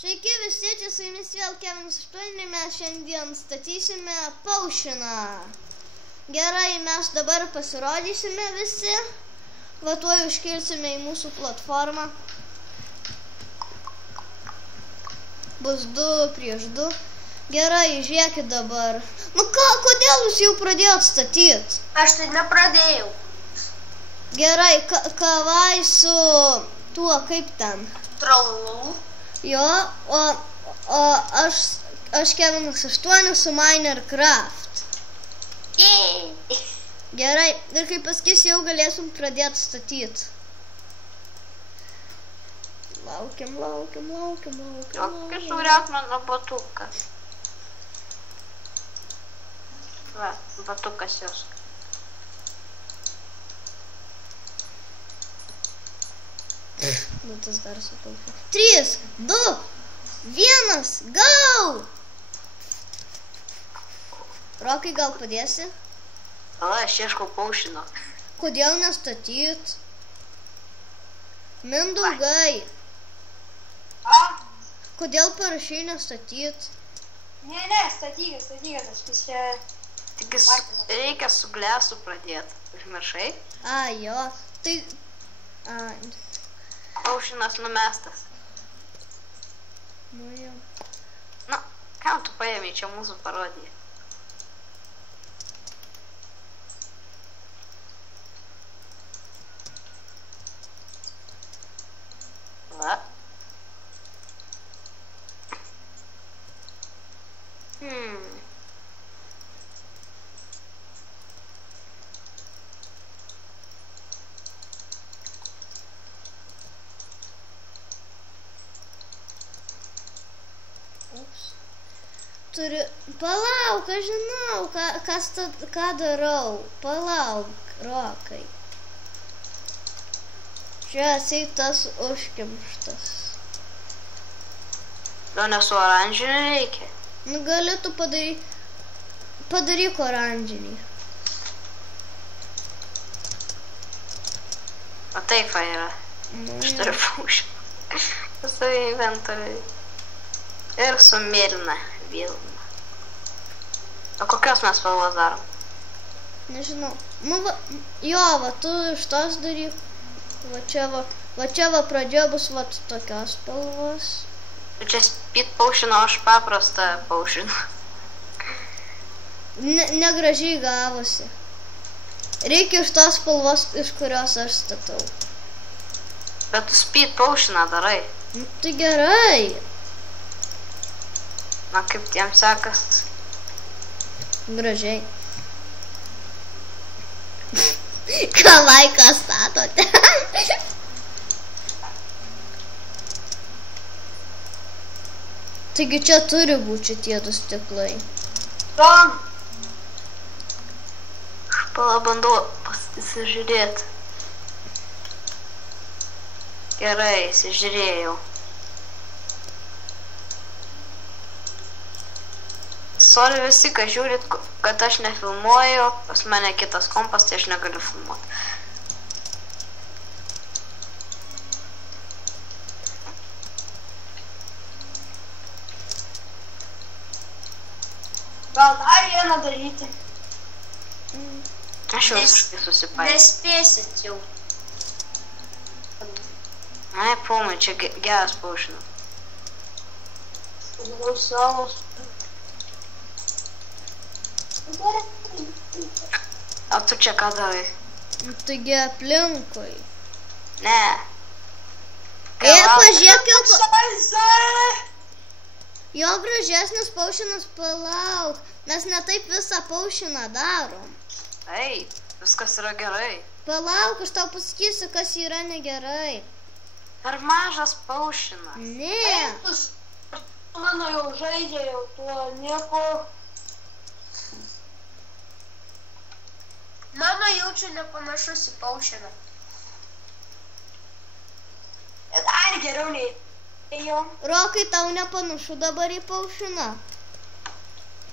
Sveiki visi, čia su jumis vėl Kevinas 8, mes šiandien statysime paušiną. Gerai, mes dabar pasirodysime visi. Va tuoj užkilsime į mūsų platformą. Bus 2 prieš 2. Gerai, žiūrėkit dabar. Nu ką, kodėl jūs jau pradėjot statyti? Aš tai nepradėjau. Gerai, kavai su tuo, kaip ten? Trollu. Jo, o aš Kevinas 8 su Minecraft. Gerai, ir kai paskys jau galėsim pradėti statyti. Laukiam. Jokia žiūrėk mano batuką. Va, batukas jos. Nu, tas dar sutaupė. 3, 2, 1, go! Rokai, gal padėsi? O, aš ieškau paušino. Kodėl nestatyt? Mindaugai. Kodėl parašai nestatyt? Ne, statykis, aš čia... Tik reikia su glesu pradėti. Užmiršai? Jo. Tai... Paušinas numestas. Nu jau. Na, kam tu paėmė čia mūsų parodiją? Va. Palauk, aš žinau, ką darau. Palauk, Rokai. Čia tas užkimštas. Nu, nesu oranžinį reikia. Nu, gali tu padaryk oranžinį. O taip va yra. Aš turiu paušiną. Su inventoriui. Ir su mėlyna vilna. O kokios mes spalvos darom? Nežinau. Nu, va, tu iš tos daryk. Va čia pradžio bus va tokios spalvos. Čia speed paušino, aš paprastą paušino. Negražiai gavosi. Reikia iš tos spalvos, iš kurios aš statau. Bet tu speed paušiną darai. Nu, tai gerai. Na, kaip tiem sekas? Gražiai. Ką laiką statote? Taigi čia turi būti šitie 2 stiklai. Tom! Aš palabandau pasižiūrėti. Gerai, įsižiūrėjau. Sorry visi, kad žiūrit, kad aš nefilmuoju, pas mane kitas kompas, tai aš negaliu filmuoti. Gal dar vieną daryti? Aš jau visiškai susipainiojau. Nespėsit jau. Ai, pomai, čia geras paušinas. Padarau savus. O tu čia ką darai? Taigi aplinkui. Ne. Pažiūrėk, jo gražesnis paušinas, palauk. Mes ne taip visą paušiną darom. Ei, viskas yra gerai. Palauk, aš tau pasakysiu, kas yra negerai. Per mažas paušinas. Ne. Mano jau žaidžia, jau tuo nieko. Mano jaučiu nepanašus į paušiną. Dar geriau nei jo. Rokai, tau nepanašu dabar į paušiną?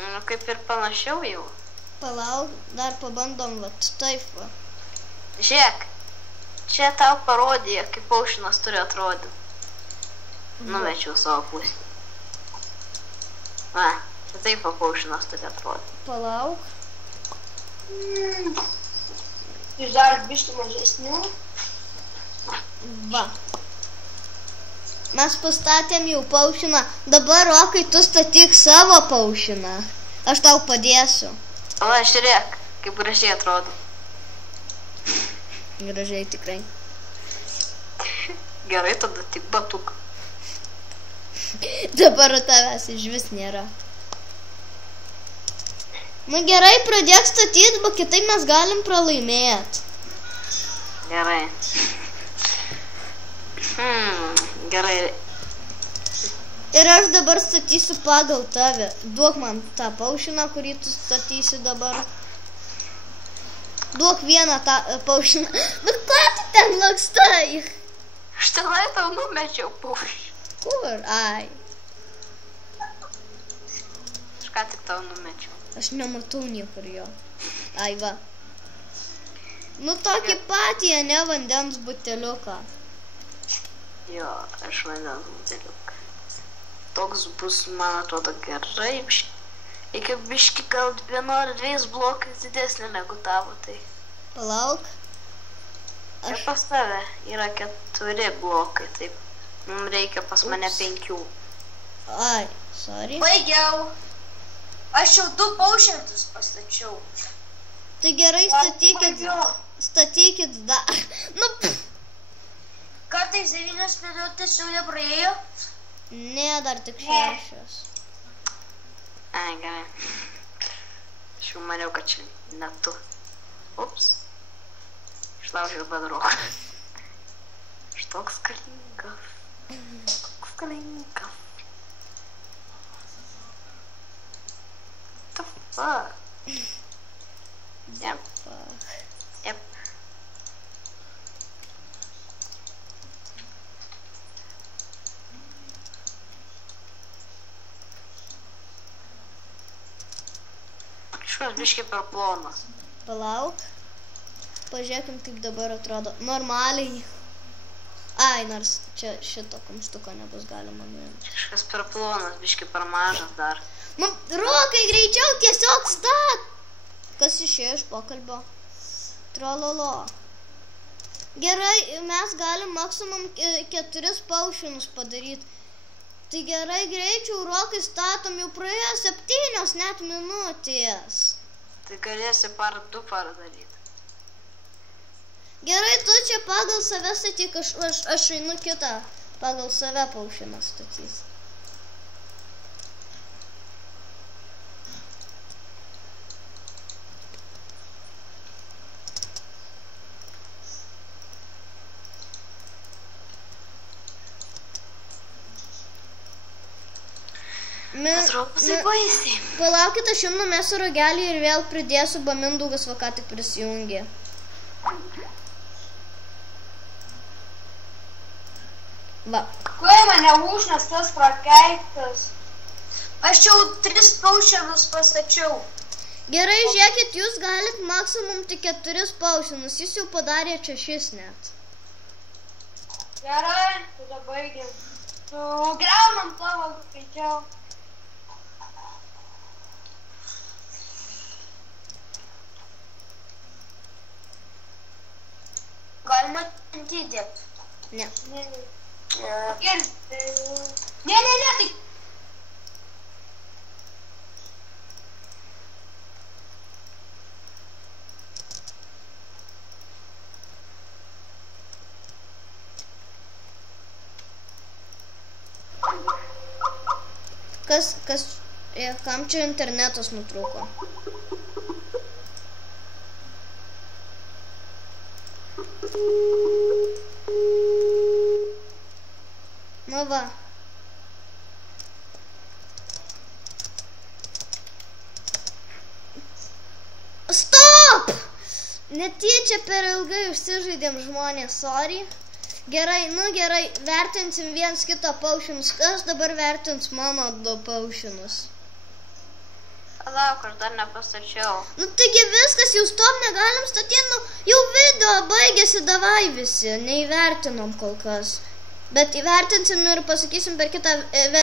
Nu, kaip ir panašiau jau. Palauk, dar pabandom, taip va. Žiūrėk, čia tau parodė, kaip paušinas turi atrodyti. Numečiau savo pusę. Va, taip papaušinas tokia atrodo. Palauk. Iš dar bištų mažesnių. Va. Mes pastatėm jau paušiną. Dabar, Rokai, tu statyk savo paušiną. Aš tau padėsiu. Va, žiūrėk, kaip gražiai atrodo. Gražiai tikrai. Gerai, tada tik batuk. Dabar tavęs iš vis nėra. Nu gerai, pradėk statyti, bet kitaip mes galim pralaimėti. Gerai. Gerai. Ir aš dabar statysiu pagal tave. Duok man tą paušiną, kurį tu statysi dabar. Duok vieną tą paušiną. Nu ką tu ten lakstai? Aš tenai tau numečiau paušį. Kur? Ai. Aš ką tik tau numečiau. Aš nematau niekur jo. Ai va. Nu tokį patį, ne vandens buteliuką. Jo, aš vandens buteliuką. Toks bus, man atrodo, gerai. Iki biški gal 1 ar 2 blokais didesnė negu tavo, tai. Palauk. Ir pas tave yra 4 blokai, taip. Mums reikia pas mane 5. Ai, sorry. Baigiau. Aš jau 2 paušintus pastačiau. Tai gerai, statykit dar. Nu, Kartais 9 minutės jau nepraėjo. ne, dar tik 6. Ai, gerai. Aš jau maniau, kad čia ne tu. Ups. Išlaužiau bedroką. Aš toks galingas. Toks galingas. The fuck? Yep. Yep. Šios biškai per plonas. Palauk. Pažiūrėkim, kaip dabar atrodo. Normaliai. Ai, nors čia šito kamštuko nebus galima nuimti. Kažkas per plonas, biškai per mažas dar. Nu, Rokai, greičiau tiesiog stat. Kas išėjo iš pokalbio? Trololo. Gerai, mes galim maksimum 4 paušinus padaryti. Tai gerai, greičiau, Rokai, statom, jau praėjo 7 net minutės. Tai galėsi par 2 padaryti. Gerai, tu čia pagal save statyk, aš einu kitą pagal save paušiną statys. Baisiai. Palaukit, aš jums numesiu ragelį ir vėl pridėsiu, Mindaugas va ką tik prisijungė. Va. Kuo mane užnas tas prakeiktas? Aš jau 3 paušinus pastačiau. Gerai, žiūrėkit, jūs galit maksimum tik 4 paušinus, jis jau padarė 6 net. Gerai, tada baigiam. Griaunam tavo greičiau. Galima didėti. Ne. Ne, tai... Kam čia internetas nutrūko? Nu va. Stop! Netyčia per ilgai užsižaidėm žmonės, sorry. Gerai, gerai, vertinsim viens kito paušinus. Kas dabar vertins mano 2 paušinus? Palauk, aš dar nepastačiau. Nu taigi viskas, jau stop, negalim statyti, jau video baigėsi, davai visi, neįvertinom kol kas. Bet įvertinsim ir pasakysim per kitą